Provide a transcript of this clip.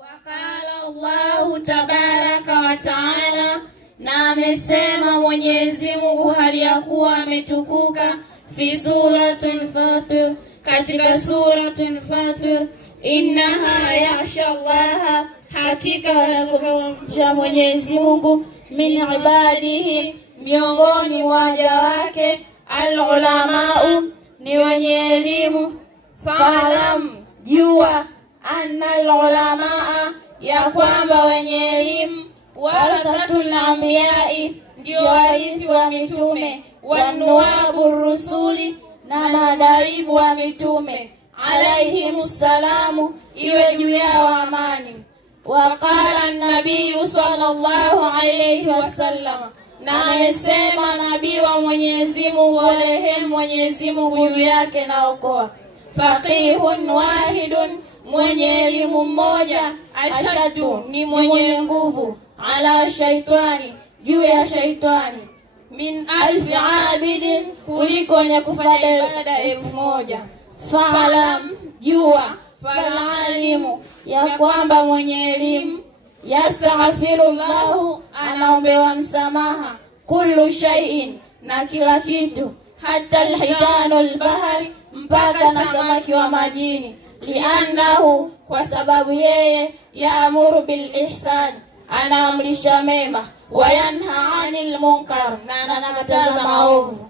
Waqala Allahu tabaraka wa ta'ala, na amesema Mwenyezi Mungu hali ya kuwa ametukuka, fi suratul Fatir, katika suratul Fatir, innaha yakhsha Allah, hakika wanakumcha Mwenyezi Mungu, min ibadihi, miongoni mwa waja wake, al-ulamau, ni wenye elimu. Fa'lam, jua, anna al-ulamaa, ya kwamba wenye elimu, warathatul anbiya'i, ndio warithi wa mitume, wanuwabu rusuli, na madaibu wa mitume, alayhimus salamu, iwe juu yao amani. Waqala an-nabiy sallallahu alayhi wasallam, na amesema nabii wa Mwenyezi Mungu, rehema Mwenyezi Mungu juu yake na okoa, faqihun wahidun, mwenye elimu mmoja, ashadu, ni mwenye nguvu, ala shaitani, juu ya shaitani, min alfi abidin, kuliko wenye kufanya ibada 1000. Fa'lam, jua, falalimu, ya kwamba mwenye elimu, yastaghfirullahu, anaombewa msamaha, kullu shay'in, na kila kitu, hata alhitanul bahari, mpaka na samaki wa majini, liannahu, kwa sababu yeye, yaamuru bil ihsan, anaamrisha mema, wayanha anil munkar, na anakataza maovu.